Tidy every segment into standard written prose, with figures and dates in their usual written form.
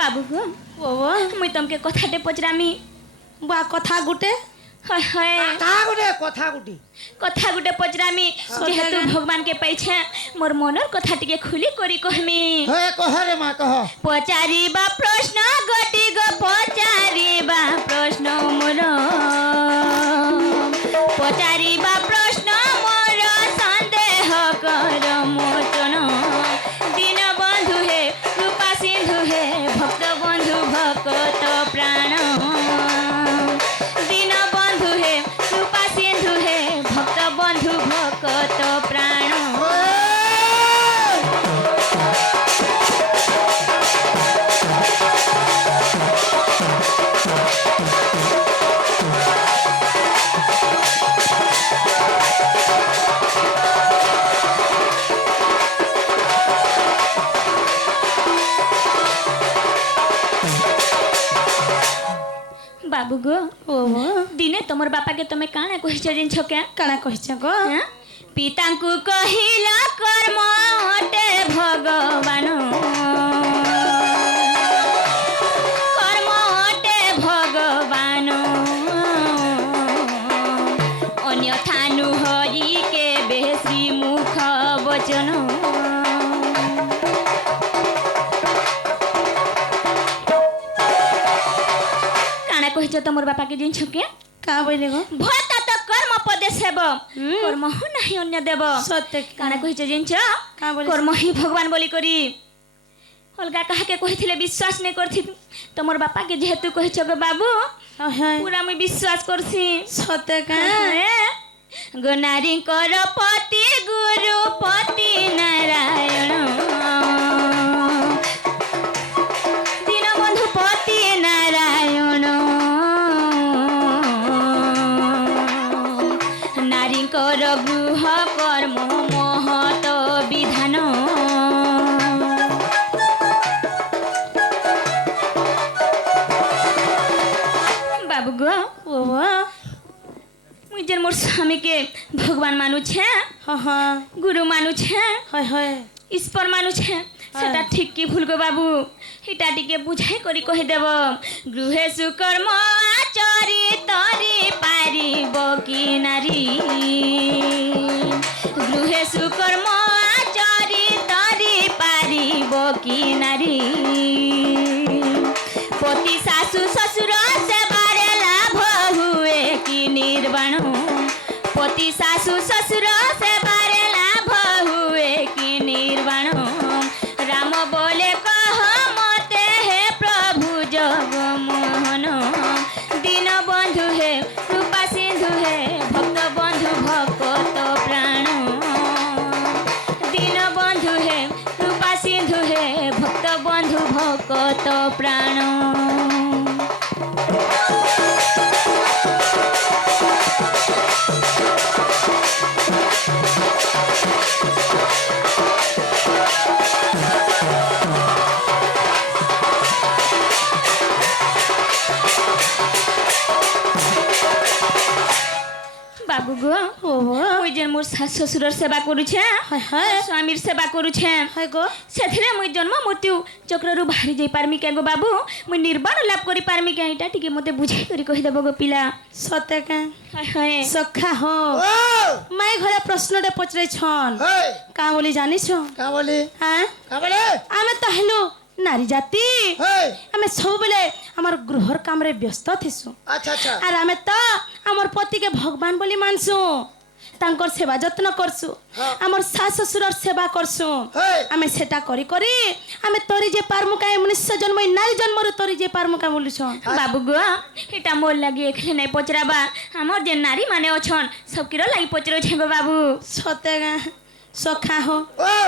बाबू गो ओ मुई तुमके कथाटे पचरामी बा कथा गुटे हाय हाय कथा गुटे पचरामी जेहेतु भगवान के पाइछे मोर मनर कथा टिके खुली करी कहमी कह रे माँ कह पचारिबा प्रश्न गति गो पचारिबा प्रश्न मोर पचारिबा प्रश्न मोर संदेह कर मोचन दीन बंधु हे कृपा सिंधु हे भक्त बंधु भक्त प्राण दीन बंधु हे कृपा सिंधु हे भक्त बंधु भक्त प्राण बाबू गो ओ दिने तुमर बापा के तुमे काना कहिछ जिनछ के काना कहिछ गो हाँ? पिताଙ୍କୁ कहिला कर्म अटे भगवान कर्म अटे भगवान अन्यथा नुहरी के बेसी मुख वचन काना कहिछ तुमर बापा के जिनछ के का बोले गो भता तो कर्म पदे सेव कर्म हो नहीं अन्य देव सत्य काना कहिछ जिनछ का बोले कर्म ही भगवान बोली करी अलगा कहा के कहिथिले विश्वास नहीं करथि तमर बापा के जेहेतु कहिछ गो बाबू पूरा मैं विश्वास करसी सत्य का गो नारी कर पति गुरु पति नारायण दीनबंधु पति नारायण नारी कर गृह कर्म महत विधान बाबू गो ओ मुई जेन मोर स्वामी के भगवान मानु छे हाँ हाँ गुरु मानु छे हाय हाय ईश्वर मानु छे सेटा ठीक की भूल गो बाबू हिटा टिके बुझाई करी कहि देब गृहे सुकर्म आचरी तरी पारिब कि नारी गृहे सुकर्म आचरी तरी पारिब कि नारी पति सासु ससुर सेवारे लाभ हुए कि निर्वाण पति सासु ससुर सेवारे लाभ हुए कि निर्वाण राम बोले कह मते हे प्रभु जगमोहन दीन बंधु हे कृपा सिंधु हे भक्त बंधु भक्त प्राण दीन बंधु हे कृपा सिंधु हे भक्त बंधु भक्त प्राण बाबू गो ओ मुई जेन मोर सास ससुरर सेवा करू छे हाय हाय स्वामीर सेवा करू छे हाय गो सेथिरे मुई जन्म मृत्यु चक्ररु बाहरी जाई पारमी के गो बाबू मुई निर्वाण लाभ करी पारमी के इटा टिके मते बुझाई करी कहि देबो गो पिला सत्य का हाय हाय सखा हो मैं घरे प्रश्न रे पचरे छन का बोली जानी छो का बोली हां का बोले आमे तो हेलो नारी जाति आमे सब बेले हमर गृहर काम रे व्यस्त थिसु अच्छा अच्छा आर आमे तो हमर पति के भगवान बोली मानसु तांकर सेवा जत्न करसु हमर सास ससुरर सेवा करसु आमे सेटा करी करी आमे तोरी जे पारमु का मनुष्य जन्म नारी जन्म रे तोरी जे पारमु का बोलु छ बाबू गो एटा मोर लागि एकले नै पचराबा हमर जे नारी माने अछन सबकिरो लागि पचरो छे गो बाबू सते सखा हो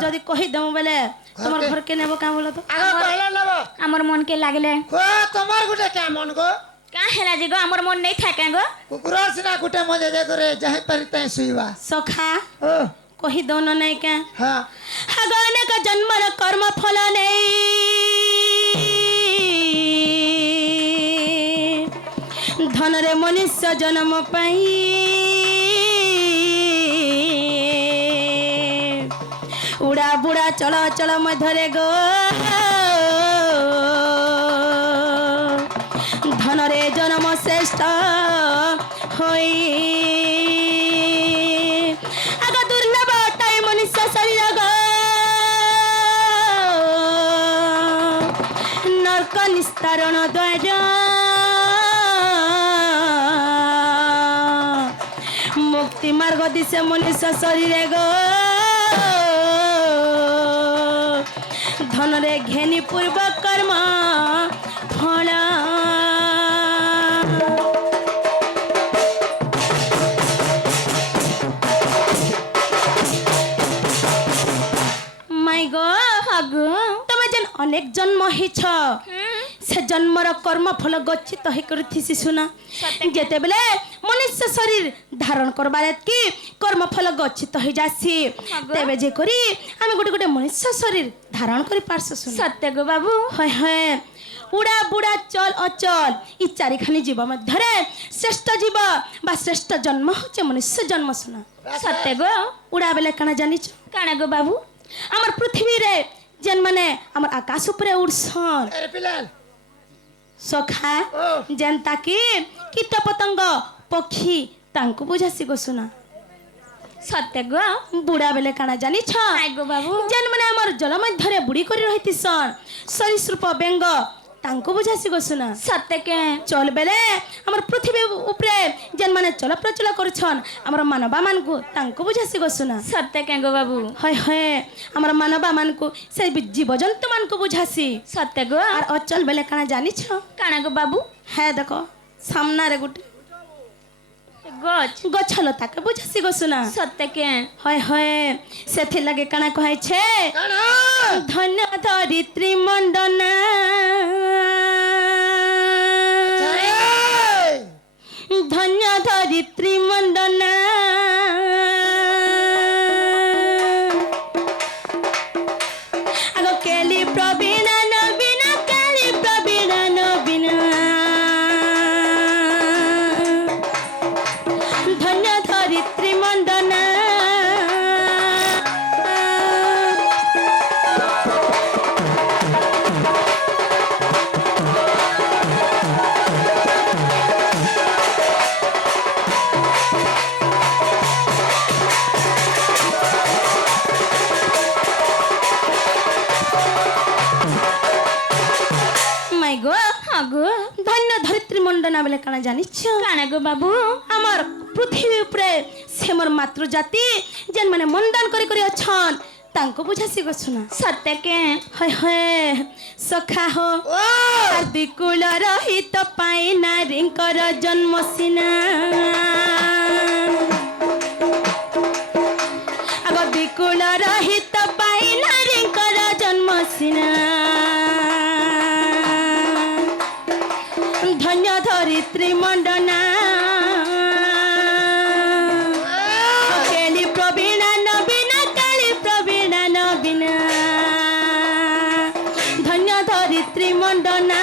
जदी कहि दम बेले तमर घर के नेबो का बोलो तो आगे कहला लेबो हमर मन के लागले को तमार गुटे क्या मन गो का हेला जे गो हमर मन नै थाके गो कुकुरा सिना गुटे मजे जे करे जहे परिते सुईवा सखा ओ कहि दो न नै का हां हगने का जन्म र कर्म फल नै धन रे मनुष्य जन्म पाई उड़ा बुड़ा चल चल मधरे गो ধনরে জন্ম শ্রেষ্ঠ হই আগ দুর্লভ তাই মনুষ্য শরীর গো নরক নিস্তারণ দ্বার মুক্তি মার্গ দিছে মনুষ্য শরীরে গো ধনরে ঘেনি পূর্ব কর্ম ফল মাই গো আগো তুমি যেন অনেক জন্ম হইছ সে জন্মর কর্ম ফল গচ্ছিত হয়ে করিথিসি শুনা যেতেবেলে মনুষ্য শরীর ধারণ করবার কি কর্ম ফল গচ্ছিত হয়ে যাচ্ছি তেবে যে করি আমি গোটে গোটে মনুষ্য শরীর ধারণ করে পারছো শুনা সত্য গো বাবু হয় হয় উড়া বুড়া চল অচল এই চারিখানি জীব মধ্যে শ্রেষ্ঠ জীব বা শ্রেষ্ঠ জন্ম হচ্ছে মনুষ্য জন্ম শোনা সত্য গো উড়া বেলে কানা জানিছ কাଣା গো বাবু আমার পৃথিবীরে যেন মানে আমার আকাশ উপরে উড়ছন এরে পিলাল সখা ও। যেন তাকে কীট পতঙ্গ পক্ষী তাঙ্কু বুঝাসি গো শোনা সত্য গো বুড়া বেলে কানা জানিছ নাই গো বাবু যেন মানে আমার জল মধ্যে বুড়ি করে রহিতিছন সরীসৃপ বেঙ্গ তাঙ্কু বুঝাসি গো শোনা সত্য কে চল বেলে আমার পৃথিবী উপরে যেন মানে চল প্রচল করছন আমার মানবা মানকু তাঙ্কু বুঝাসি গো শোনা সত্য কে গো বাবু হয় হয় আমার মানবা মানকু সেই জীবজন্তু মানকু বুঝাসি সত্য গো আর অচল বেলে কানা জানিছ কাଣା গো বাবু হ্যাঁ দেখো সামনারে গোটে গছ গছলতাকে বুঝাসি গো শোনা সত্য কে হয় হয় সেথি লাগে কানা কহাইছে কানা ধন্য ধরিত্রী মণ্ডনা চারে ধন্য ধরিত্রী মণ্ডনা আগ কেলি প্রবীণ নবীন কেলি প্রবীণ নবীন ধন্য ধরিত্রী মণ্ডনা মাই গো আগো ধন্য ধরিত্রী মণ্ডনা বলে কানা জানিছ কাଣା গো বাবু আমার পৃথিবী উপরে সে মোর মাতৃজাতি যেন মানে মন্ডন করে করে অছন তাঙ্কু বুঝাসি গো শোনা সত্য কে হয় হয় সখা হো ও আদি কুল রহিত পাই নারীঙ্কর জন্ম সিনা আগ বিকুল রহিত পাই নারীঙ্কর জন্ম সিনা ধন্য ধরিত্রী মণ্ডনা কেলি প্রবীণ নবীন কালী প্রবীণ নবীন ধন্য ধরিত্রী মণ্ডনা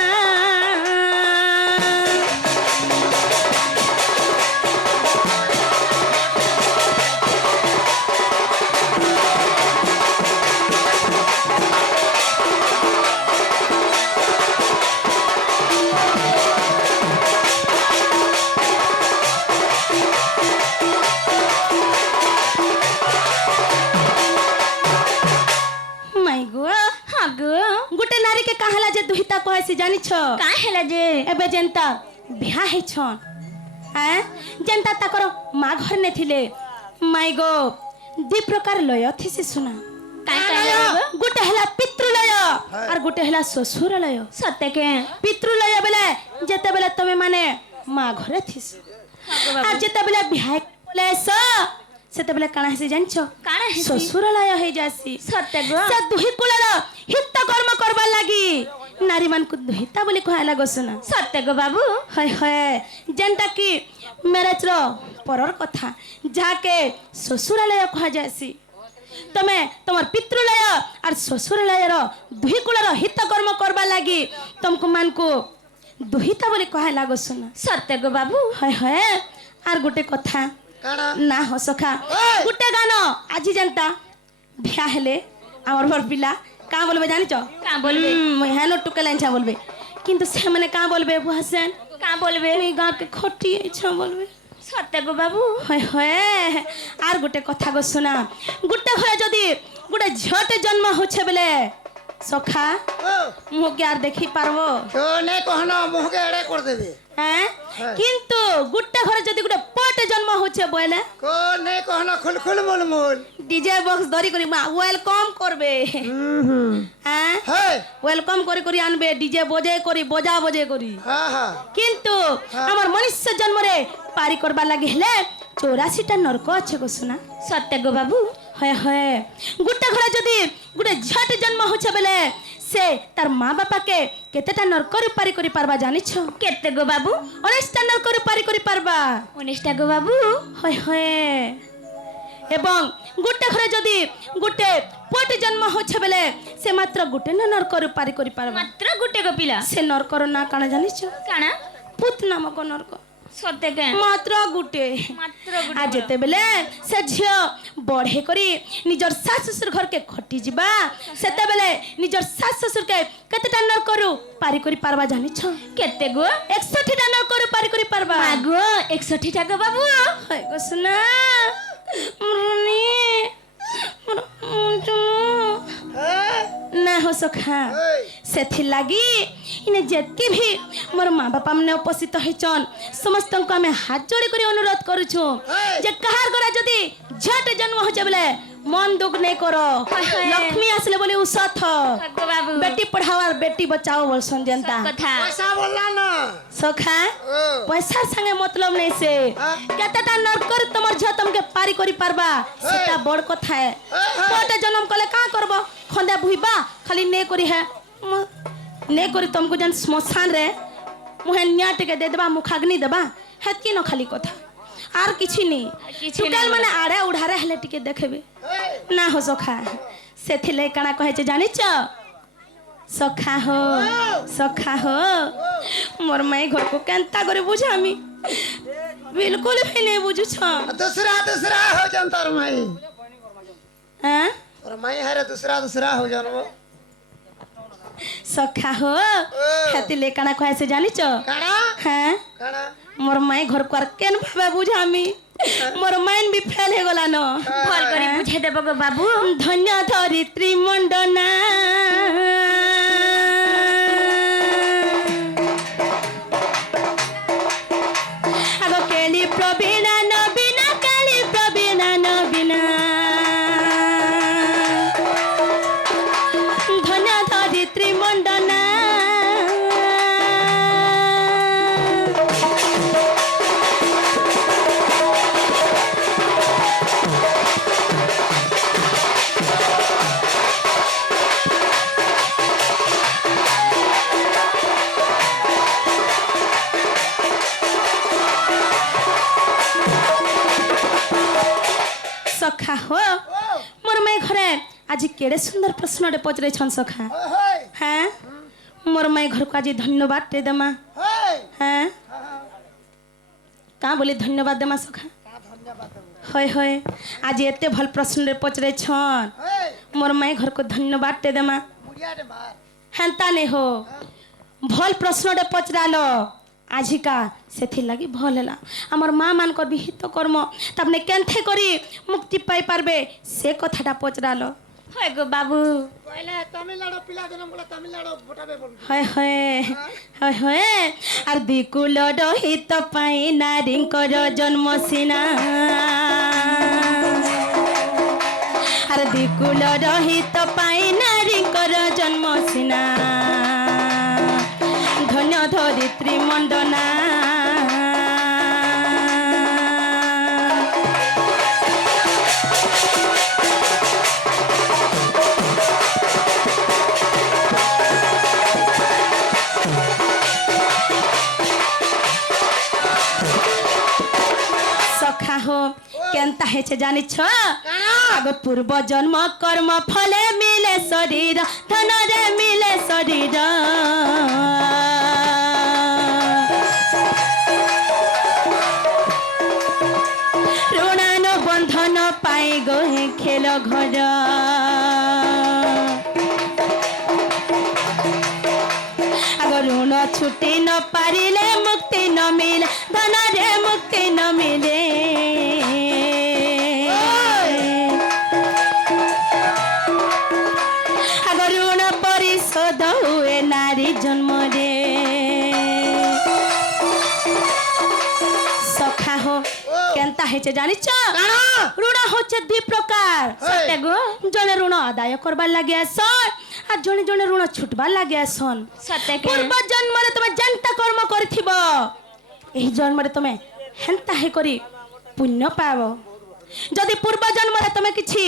মাই গো আগো গোটে নারী কে কাহলা যে দুহিতা কহেছি জানিছ কা হেলা যে এবে যেনতা বিহা ହେଇଛନ୍ হ্যাঁ যেনতা তাকর মা ঘর নে থিলে মাই গো ଦି ପ୍ରକାର ଲୟ ଥିସି ଶୁନା କାଇଁ କାଇଁ ଗো ଗୋଟେ ହେଲା ପିତୃଲୟ আর ଗୋଟେ ହେଲା ଶ୍ୱଶୁରଲୟ ସତ୍ୟ କେ ପିତୃଲୟ ବେଲେ ଯେତେବେଳେ ତମେ ମାନେ ମା ଘରେ ଥିସ আর যেତେବେଳେ বিহা পলেছ সেତେବେଳେ কাଣା হেসি জানিছ କାଣା ହେସି শ্বଶୁরলୟ ହେଇ যাসি ସତ୍ୟ গো ସେ ଦୁହି କୂଳର ହିତ କର୍ମ করবার লাগি নারী মানকু দুহিতা বলি কহালা গো শোনা ସତ୍ୟ গো ବାବୁ হয় হয় যেনটা কি ম্যারেজর পরর কথা যাকে শ্বশুরালয় কুহযাসি তুমি তোমার পিতৃলয় আর শ্বশুরালয়র দুই কূলর হিত কর্ম করবার লাগি তোমাকে মানকু দুহিতা বলি কহালা গো শোনা ସତ୍ୟ গো ବାବୁ হয় হয় আর গোটে কথা কানা না হসখা ওই! গোটে গান আজি যেনটা বিয়া হেলে আমার ঘর পিলা কা বলবে জানিছ কা বলবে হ্যাঁ টুকে লাইনছা বলবে কিন্তু সে মানে কা বলবে বুহাসেন কা বলবে এই গাঁকে খটি আইছ বলবে সত্যি গো বাবু হয় হয় আর গোটে কথা গো শোনা গোটে ঘরে যদি গোটে ঝিଅଟେ জন্ম হচ্ছে বেলে সখা ও মুখে আর দেখি পারবো তো নে কহন মুহকে এড়ে করে দেবে হ্যাঁ হ্যাঁ। কিন্তু গোটে ঘরে যদি গোটে পটে জন্ম হচ্ছে বলে কো নে কহন খুল খুল মুল মুল ডিজে বক্স ধরি করি মা ওয়েলকাম করবে হ্যাঁ হ্যাঁ ওয়েলকাম করে করে আনবে ডিজে বজে করি বজা বজে করি হ্যাঁ হ্যাঁ কিন্তু আমার মনুষ্য জন্মরে পারি করবার লাগি হেলে 84টা নরক আছে গো শোনা সত্যি গো বাবু হয় হয় গোটে ঘরে যদি গোটে ঝিଅଟେ জন্ম হচ্ছে বেলে সে তার মা বাপাকে কেতেটা নরকরে পারি করি পারবা জানিছ কেতে গো বাবু 19টা নরকরে পারি করি পারবা 19টা গো বাবু হয় হয় এবং গোটে ঘরে যদি গোটে পুଅଟେ জন্ম হচ্ছে বেলে সে মাত্র গোটে নরকরে পারি করি পারবা মাত্র গুটে গো পিলা সে নরকর না কাଣା জানিছ কাଣା পুত নামক নরক সত্যি কে মাত্র গোটে মাত্র আর গুটে যেতেবেলে সে ঝিଅ বঢ়ে করি নিজর শাশ শ্বশুর ঘরকে খটি ଯିବା সেতেবেলে নিজর শাশ শ্বশুরকে কেতেটা নরকরু পারি করি পারবা জানিছ কেতে গো 61টা নরকরু পারি করি পারবা আগো 61টা গো বাবু হয় গো সোনা মুরনি না হো সখা সেথি লাগি ইনে যেতকি ভি মোর মা বাপা মানে উপস্থিত হইছন সমস্তଙ୍କୁ ଆମେ হাত जोड़ी କରି অনুরোধ করুଛୁ যে কাহার ঘরে যদি ঝিଅଟେ জন্ম হচ্ছে বলে মন দুঃখ নেই করো লক্ষ্মী আসলে বলে উসথ গো বাবু বেটি পढ़ाओ আর বেটি बचाओ বলছন জনতা কথা পয়সা বললা না সখা ও পয়সার সঙ্গে মতলব নেই সে কেতেটা নরকর তোমার ঝিଅ তোমাকে পারি করি পারবা সেটা বড় কথা পুଅଟେ জন্ম কলে কা করব খন্দা ভুইবা খালি নে করি है নে করি तुमको जन श्मशान रे मुहे न्या टिके दे देबा मुखाग्नि देबा हेतकी न खाली कथा आर किछि नहीं किछि टोटल नहीं। माने आड़े उड़ारे हेले टिके देखबे ना हो सखा सेथिले काना कहे छ जानिछ सखा हो मोर माई घर को केंता करे बुझामी बिल्कुल भी नहीं बुझु छ दूसरा दूसरा हो जान तार माई हैं और माई हरे दूसरा दूसरा हो जान वो सखा हो हेतिले काना कहे छ जानिछ काना हैं काना मोर माई घर को केन भाबे बुझामी मोर माइन भी फेल हे गला न भल करी बुझे देबो गो बाबू धन्य धरित्री मंडना आगो केली प्रवीणा नवीना केली प्रवीणा नवीना धन्य धरित्री मंडना सखा हो मोर माई घरे आज केड़े सुंदर प्रश्न पचरे छन सखा होय हैं मोर माई घर को आज धन्यवाद दे देमा होय हैं का बोले धन्यवाद देमा सखा होय होय आज एते भल प्रश्न रे पचरे छन होय मोर माई घर को धन्यवाद दे देमा मुड़िया दे मार हेंता नहीं हो भल प्रश्न रे पचरालो आजिका सेथि लगी भल हैला हमर माँ मान कर विहित कर्म तबने केंथे करी मुक्ति पाई पारबे से कथाटा पचरालो হয় গো বাবু पहले तमिलनाडु पिला दिन बोला तमिलनाडु बोटाबे बोल हाय हाय हाय हाय আর দিকুল রহিত পাই নারীঙ্কর জন্ম সিনা আর দিকুল রহিত পাই নারীঙ্কর জন্ম সিনা ধন্য ধরিত্রী মণ্ডনা सखा हो केनता हेचे जानिछ आग पूर्व जन्म कर्म फले मिले शरीर धन रे मिले शरीर ऋणानु बंधन पाई गहे खेल घर आग ऋण छुटी न पारिले मुक्ति न मिले धन रे मुक्ति न मिले आग ऋण परिशोध हुए नारी जन्म रे सखा हो केनता हेचे जानिच ऋण होचे दुई प्रकार सत्य गो जने ऋण आदाय करबार लागे आसन आ जने जने ऋण छुटबार लागे आसन सत्य के पूर्व जन्म रे तुमे जनता कर्म करथिबो एही जन्म रे तुमे हेंता हे करी पुण्य पाबो जदि पूर्व जन्म रे तुमे किछि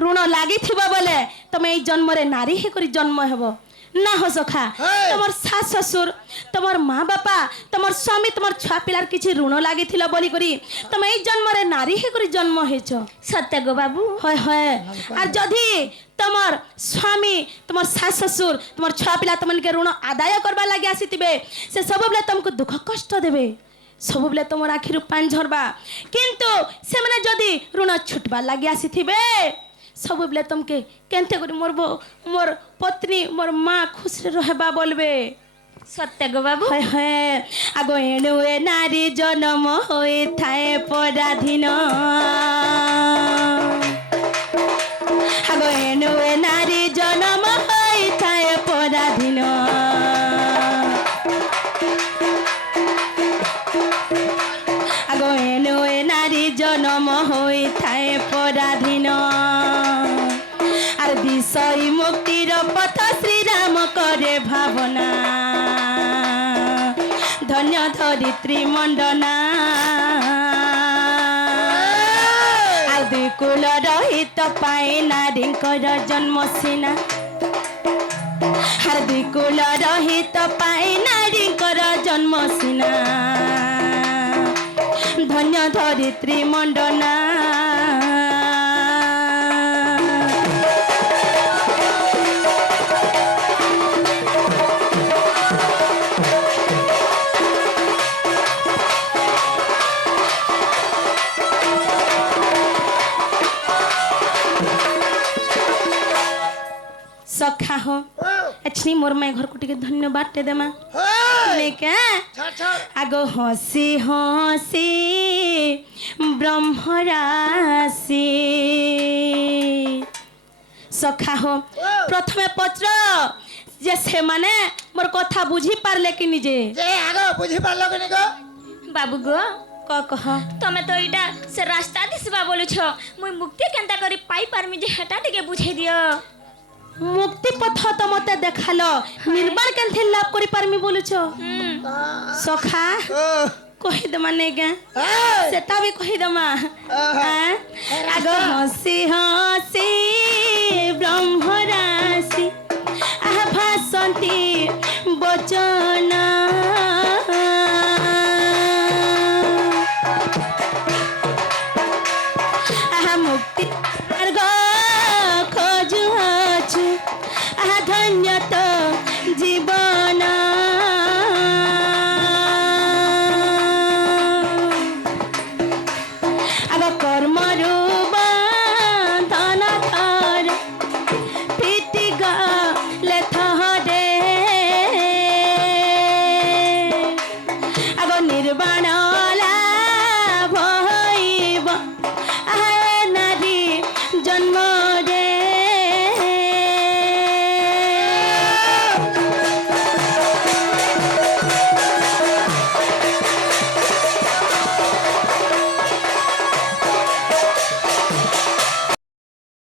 ऋण लागि थिबो बोले तुमे एही जन्म रे नारी हे करी जन्म हेबो ना हो सखा तमर सास ससुर तमर माँ बापा तमर स्वामी तमर छुआ पिलार किछि ऋण लागि थिला बोली करी तुमे एही जन्म रे नारी हे करी जन्म हेछो सत्य गो बाबू হয় হয় আর যদি তোমার স্বামী তোমার শাশ শ্বশুর তোমার ছুয়া পিলা তোমাকে ঋণ আদায় করবার লাগি আসিতিবে সে সবুলে তোমাকে দুঃখ কষ্ট দেবে সবুলে তোমার আখিরু পানি ঝরবা কিন্তু সেমানে যদি ঋণ ছুটবার লাগি আসিতিবে সবুলে তোমাকে কেনতে করি মোর পত্নী মোর মা খুশি রহবা বলবে सत्य गो बाबू হয় হয় আগো এনুয়ে নারী জন্ম হয়ে থায়ে পরাধীন আগো এনুয়ে নারী জন্ম হয়ে থায়ে পরাধীন আগো এনুয়ে নারী জন্ম হয়ে থায়ে পরাধীন আর বিষয় মুক্তির পথ শ্রীরাম করে ভাবনা ধন্য ধরিত্রী মণ্ডনা আর দুই কুল রহিত পাই নারীঙ্কর জন্ম সিনা আর দুই কুল রহিত পাই নারীঙ্কর জন্ম সিনা ধন্য ধরিত্রী মণ্ডনা सखा हो अच्छी मोर मैं घर को टिके धन्यवाद टे देमा लेके आगो हसी हसी ब्रह्मराशि सखा हो प्रथमे पत्र जे से माने मोर कथा बुझी पारले कि निजे যে আগো বুঝি পারলো কি নিগো बाबू गो क कह तमे तो इटा से रास्ता दिसबा बोलुछ मुई मुक्ति केनता करी पाई पारमी जे हेटा टिके बुझाई दियो मुक्ति पथ तो मते देखालो निर्वाण केनथे लाभ करि पारमी बोलुछ सखा कहि दमा ने गे सेटा भी कहि दमा आगो हसी हसी ब्रह्म